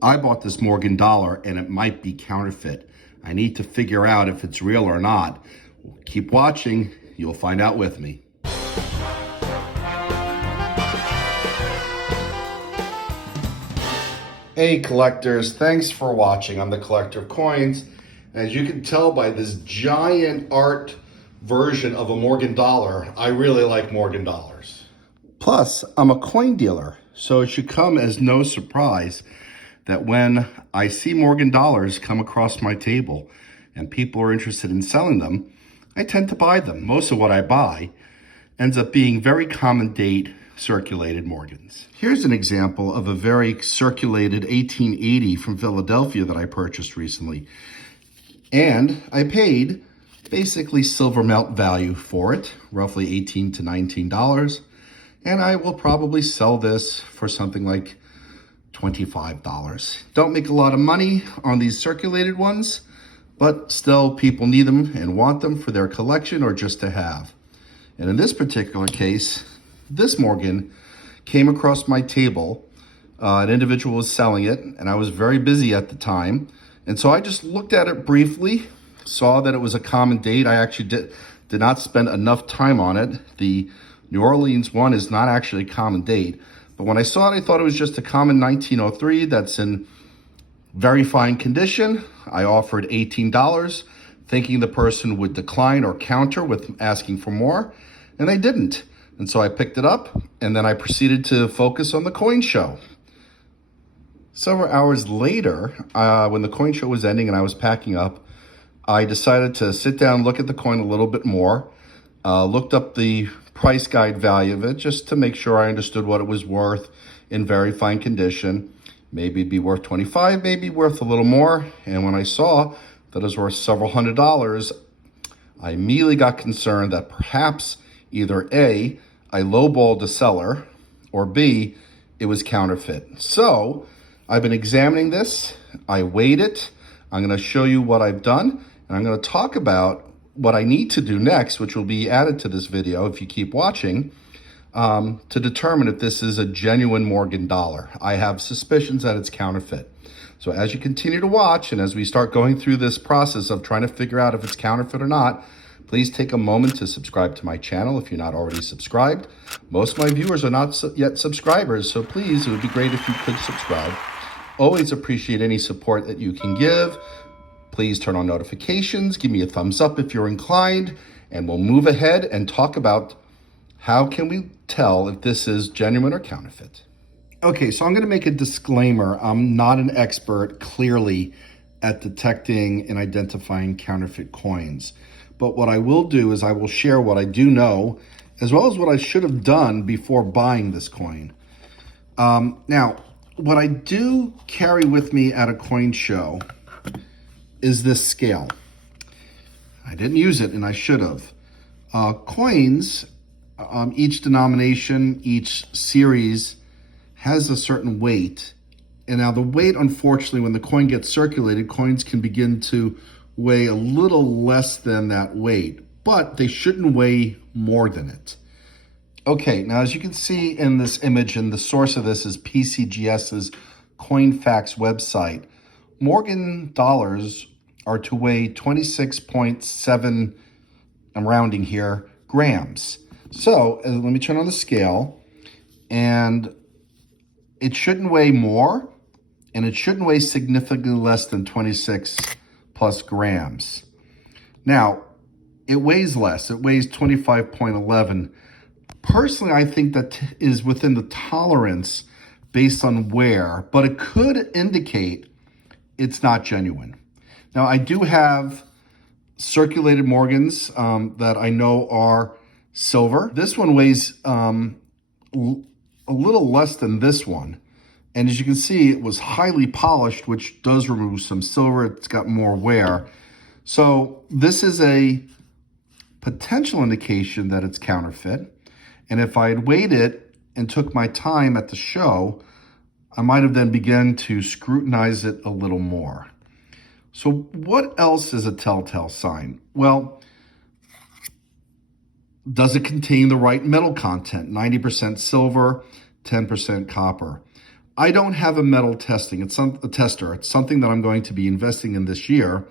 I bought this Morgan dollar and it might be counterfeit. I need to figure out if it's real or not. Keep watching, you'll find out with me. Hey collectors, thanks for watching. I'm the collector of coins. As you can tell by this giant art version of a Morgan dollar, I really like Morgan dollars. Plus, I'm a coin dealer, so it should come as no surprise that when I see Morgan dollars come across my table and people are interested in selling them, I tend to buy them. Most of what I buy ends up being very common date circulated Morgans. Here's an example of a very circulated 1880 from Philadelphia that I purchased recently. And I paid basically silver melt value for it, roughly $18 to $19. And I will probably sell this for something like $25. Don't make a lot of money on these circulated ones, but still people need them and want them for their collection or just to have. And in this particular case, this Morgan came across my table. An individual was selling it and I was very busy at the time. And so I just looked at it briefly, saw that it was a common date. I actually did not spend enough time on it. The New Orleans one is not actually a common date. But when I saw it, I thought it was just a common 1903 that's in very fine condition. I offered $18, thinking the person would decline or counter with asking for more, and they didn't. And so I picked it up, and then I proceeded to focus on the coin show. Several hours later, when the coin show was ending and I was packing up, I decided to sit down, look at the coin a little bit more, looked up the price guide value of it just to make sure I understood what it was worth in very fine condition. Maybe it'd be worth 25, maybe worth a little more. And when I saw that it was worth several $100s, I immediately got concerned that perhaps either A, I lowballed the seller, or B, it was counterfeit. So I've been examining this. I weighed it. I'm going to show you what I've done, and I'm going to talk about what I need to do next, which will be added to this video if you keep watching, to determine if this is a genuine Morgan dollar. I have suspicions that it's counterfeit. So as you continue to watch and as we start going through this process of trying to figure out if it's counterfeit or not, please take a moment to subscribe to my channel if you're not already subscribed. Most of my viewers are not yet subscribers, so please, it would be great if you could subscribe. Always appreciate any support that you can give. Please turn on notifications, give me a thumbs up if you're inclined, and we'll move ahead and talk about how can we tell if this is genuine or counterfeit. Okay, so I'm going to make a disclaimer. I'm not an expert, clearly, at detecting and identifying counterfeit coins. But what I will do is I will share what I do know, as well as what I should have done before buying this coin. Now, what I do carry with me at a coin show is this scale. I didn't use it and I should have. Coins, each denomination, each series has a certain weight. And now the weight, unfortunately, when the coin gets circulated, coins can begin to weigh a little less than that weight, but they shouldn't weigh more than it. Okay, now as you can see in this image, and the source of this is PCGS's CoinFacts website, Morgan dollars are to weigh 26.7, I'm rounding here, grams. So let me turn on the scale, and it shouldn't weigh more, and it shouldn't weigh significantly less than 26 plus grams. Now, it weighs less. It weighs 25.11. Personally, I think that is within the tolerance based on wear, but it could indicate it's not genuine. Now, I do have circulated Morgans that I know are silver. This one weighs a little less than this one. And as you can see, it was highly polished, which does remove some silver. It's got more wear. So this is a potential indication that it's counterfeit. And if I had weighed it and took my time at the show, I might have then begun to scrutinize it a little more. So what else is a telltale sign? Well, does it contain the right metal content? 90% silver, 10% copper. I don't have a metal testing. It's a tester. It's something that I'm going to be investing in this year.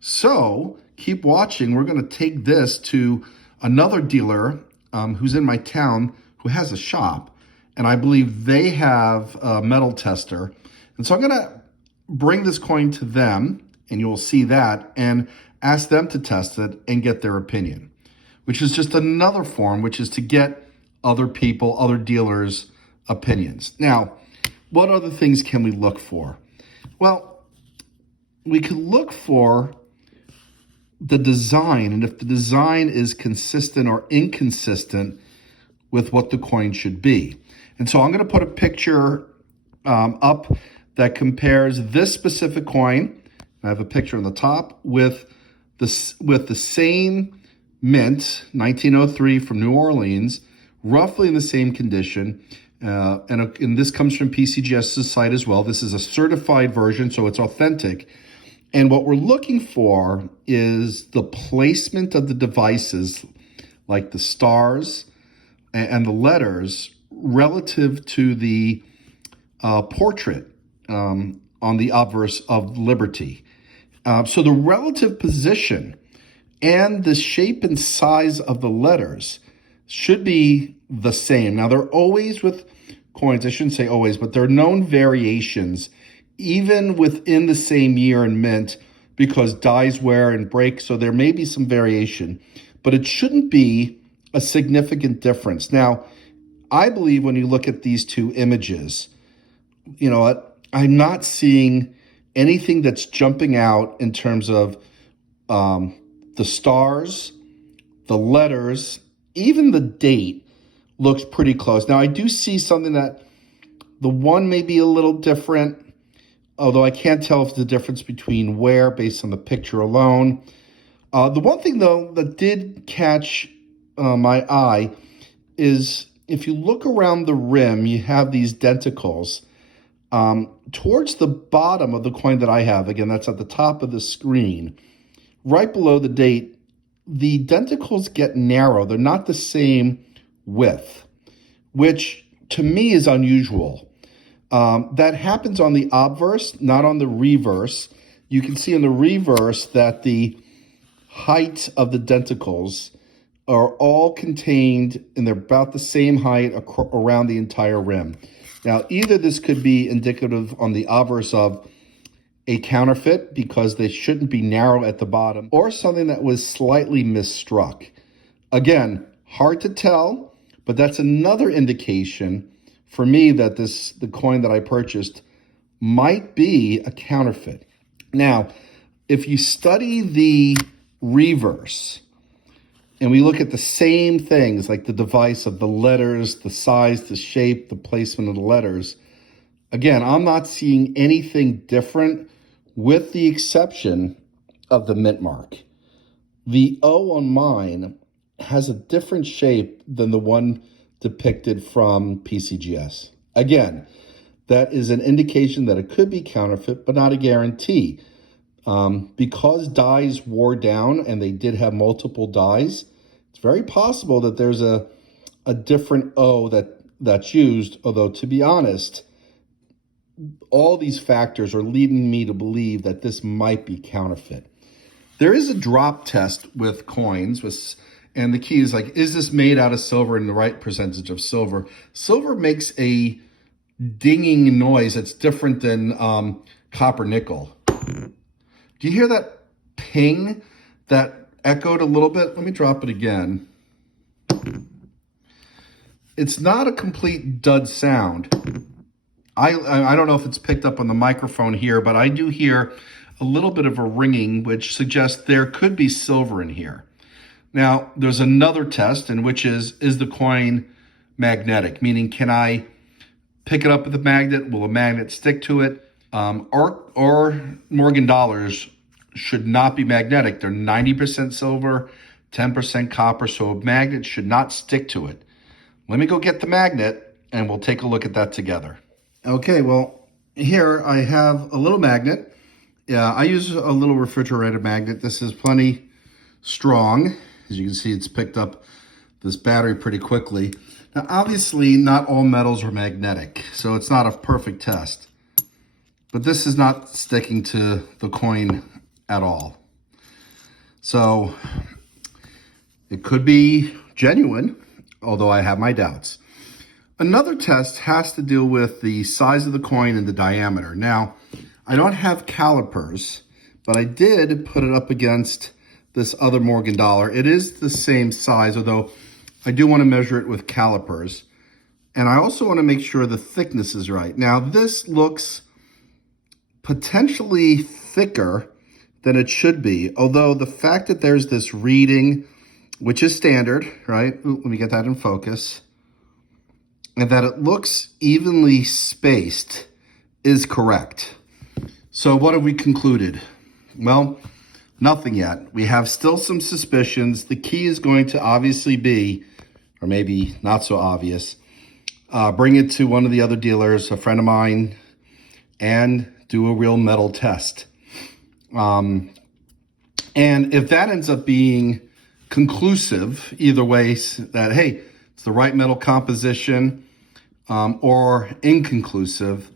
So keep watching. We're going to take this to another dealer who's in my town who has a shop. And I believe they have a metal tester. And so I'm going to bring this coin to them, and you'll see that, and ask them to test it and get their opinion, which is just another form, which is to get other people, other dealers' opinions. Now, what other things can we look for? Well, we can look for the design, and if the design is consistent or inconsistent with what the coin should be. And so I'm going to put a picture up that compares this specific coin. I have a picture on the top with the same mint, 1903 from New Orleans, roughly in the same condition. And this comes from PCGS's site as well. This is a certified version, so it's authentic. And what we're looking for is the placement of the devices, like the stars and the letters, relative to the portrait on the obverse of Liberty. So the relative position and the shape and size of the letters should be the same. Now, they're always with coins, I shouldn't say always, but there are known variations, even within the same year and mint, because dies wear and break, so there may be some variation, but it shouldn't be a significant difference. Now, I believe when you look at these two images, you know what, I'm not seeing anything that's jumping out in terms of the stars, the letters, even the date looks pretty close. Now, I do see something that the one may be a little different, although I can't tell if it's the difference between wear based on the picture alone. The one thing, though, that did catch my eye is if you look around the rim, you have these denticles. Towards the bottom of the coin that I have, again, that's at the top of the screen, right below the date, the denticles get narrow. They're not the same width, which to me is unusual. That happens on the obverse, not on the reverse. You can see in the reverse that the height of the denticles are all contained, and they're about the same height around the entire rim. Now, either this could be indicative on the obverse of a counterfeit because they shouldn't be narrow at the bottom, or something that was slightly misstruck. Again, hard to tell, but that's another indication for me that the coin that I purchased might be a counterfeit. Now, if you study the reverse, and we look at the same things like the device of the letters, the size, the shape, the placement of the letters, again, I'm not seeing anything different with the exception of the mint mark. The O on mine has a different shape than the one depicted from PCGS. Again, that is an indication that it could be counterfeit, but not a guarantee. Because dies wore down and they did have multiple dies, it's very possible that there's a different O that's used, although to be honest, all these factors are leading me to believe that this might be counterfeit. There is a drop test with coins, and the key is like, is this made out of silver and the right percentage of silver? Silver makes a dinging noise that's different than copper nickel. Do you hear that ping that echoed a little bit? Let me drop it again. It's not a complete dud sound. I don't know if it's picked up on the microphone here, but I do hear a little bit of a ringing, which suggests there could be silver in here. Now, there's another test, in which is the coin magnetic? Meaning, can I pick it up with a magnet? Will a magnet stick to it? Or Morgan dollars should not be magnetic. They're 90% silver, 10% copper, so a magnet should not stick to it. Let me go get the magnet, and we'll take a look at that together. Okay, well, here I have a little magnet. Yeah, I use a little refrigerator magnet. This is plenty strong. As you can see, it's picked up this battery pretty quickly. Now, obviously, not all metals are magnetic, so it's not a perfect test. But this is not sticking to the coin at all. So it could be genuine, although I have my doubts. Another test has to deal with the size of the coin and the diameter. Now, I don't have calipers, but I did put it up against this other Morgan dollar. It is the same size, although I do want to measure it with calipers. And I also want to make sure the thickness is right. Now, this looks potentially thicker than it should be, although the fact that there's this reading, which is standard, right? Ooh, let me get that in focus. And that it looks evenly spaced is correct. So what have we concluded? Well, nothing yet. We have still some suspicions. The key is going to obviously be, or maybe not so obvious, bring it to one of the other dealers, a friend of mine, and do a real metal test. And if that ends up being conclusive, either way, that, hey, it's the right metal composition, or inconclusive,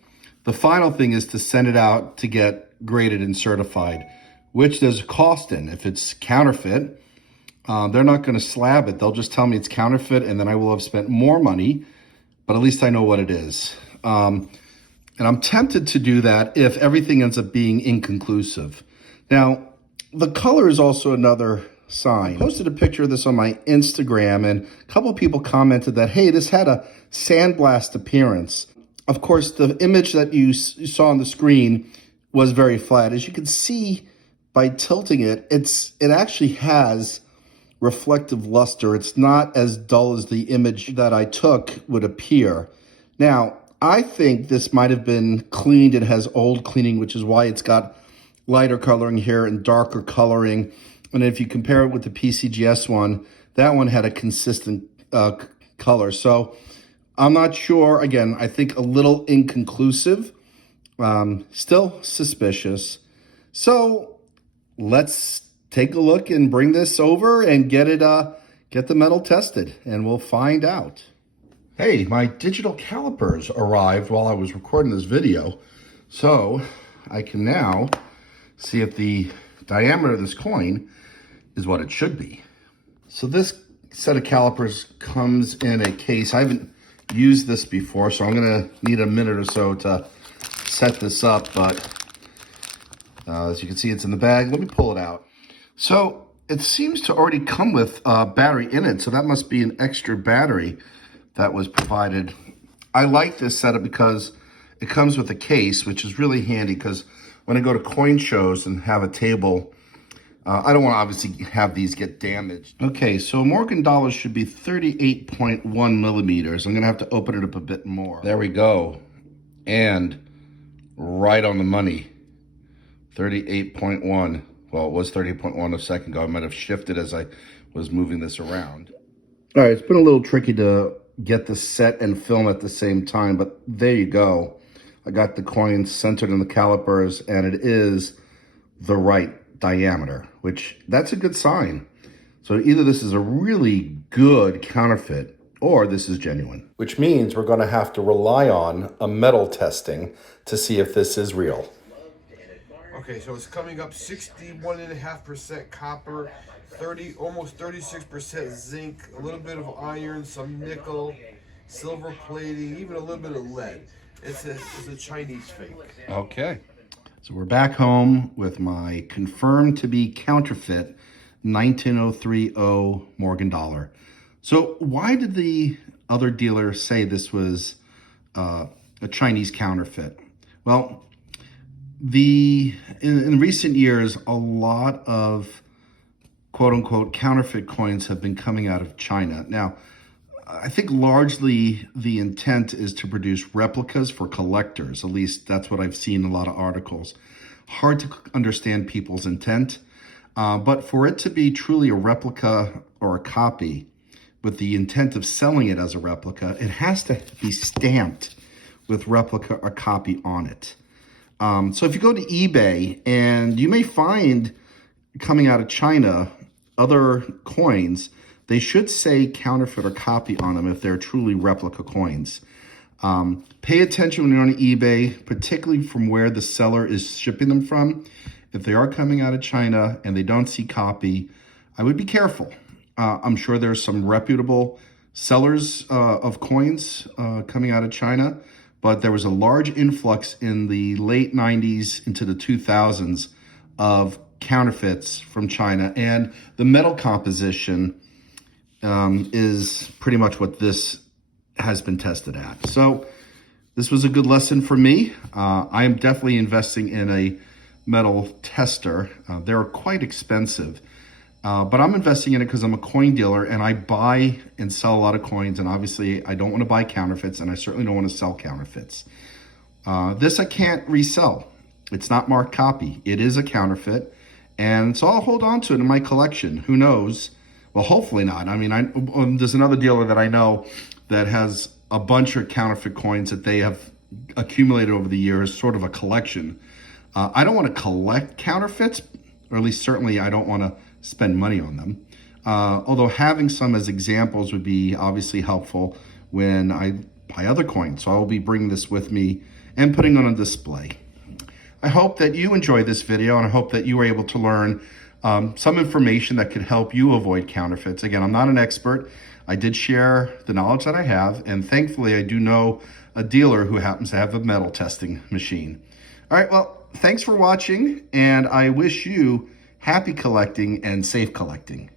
the final thing is to send it out to get graded and certified, which there's a cost in. If it's counterfeit, they're not going to slab it. They'll just tell me it's counterfeit, and then I will have spent more money, but at least I know what it is. And I'm tempted to do that if everything ends up being inconclusive. Now, the color is also another sign. I posted a picture of this on my Instagram, and a couple of people commented that, hey, this had a sandblast appearance. Of course, the image that you saw on the screen was very flat. As you can see by tilting it, it actually has reflective luster. It's not as dull as the image that I took would appear. Now, I think this might have been cleaned. It has old cleaning, which is why it's got lighter coloring here and darker coloring. And if you compare it with the PCGS one, that one had a consistent color. So I'm not sure. Again, I think a little inconclusive, still suspicious. So let's take a look and bring this over and get the metal tested, and we'll find out. Hey, my digital calipers arrived while I was recording this video, so I can now see if the diameter of this coin is what it should be. So this set of calipers comes in a case. I haven't used this before, so I'm gonna need a minute or so to set this up, but as you can see, it's in the bag. Let me pull it out. So it seems to already come with a battery in it, so that must be an extra battery that was provided. I like this setup because it comes with a case, which is really handy, because when I go to coin shows and have a table, I don't want to obviously have these get damaged. Okay, so Morgan dollar should be 38.1 millimeters. I'm gonna have to open it up a bit more. There we go. And right on the money, 38.1. Well, it was 30.1 a second ago. I might have shifted as I was moving this around. All right, it's been a little tricky to get the set and film at the same time, but there you go. I got the coin centered in the calipers, and it is the right diameter, which that's a good sign. So either this is a really good counterfeit or this is genuine. Which means we're going to have to rely on a metal testing to see if this is real. Okay, so it's coming up 61.5% copper, almost 36% zinc, a little bit of iron, some nickel, silver plating, even a little bit of lead. It's a Chinese fake. Okay. So we're back home with my confirmed to be counterfeit 19030 Morgan dollar. So why did the other dealer say this was a Chinese counterfeit? Well, in recent years, a lot of quote-unquote counterfeit coins have been coming out of China. Now, I think largely the intent is to produce replicas for collectors. At least that's what I've seen in a lot of articles. Hard to understand people's intent, but for it to be truly a replica or a copy with the intent of selling it as a replica, it has to be stamped with replica or copy on it. So if you go to eBay, and you may find coming out of China other coins they should say counterfeit or copy on them if they're truly replica coins. Pay attention when you're on eBay, particularly from where the seller is shipping them from. If they are coming out of China and they don't see copy, I would be careful. I'm sure there's some reputable sellers of coins coming out of China, but there was a large influx in the late 90s into the 2000s of counterfeits from China, and the metal composition is pretty much what this has been tested at. So this was a good lesson for me. I am definitely investing in a metal tester. They're quite expensive, but I'm investing in it because I'm a coin dealer and I buy and sell a lot of coins, and obviously I don't want to buy counterfeits, and I certainly don't want to sell counterfeits. This I can't resell. It's not marked copy. It is a counterfeit, and so I'll hold on to it in my collection. Who knows? Well, hopefully not. I mean, there's another dealer that I know that has a bunch of counterfeit coins that they have accumulated over the years, sort of a collection. I don't want to collect counterfeits, or at least certainly I don't want to spend money on them. Although having some as examples would be obviously helpful when I buy other coins. So I will be bringing this with me and putting it on display. I hope that you enjoyed this video, and I hope that you were able to learn some information that could help you avoid counterfeits. Again, I'm not an expert. I did share the knowledge that I have, and thankfully I do know a dealer who happens to have a metal testing machine. All right, well, thanks for watching, and I wish you happy collecting and safe collecting.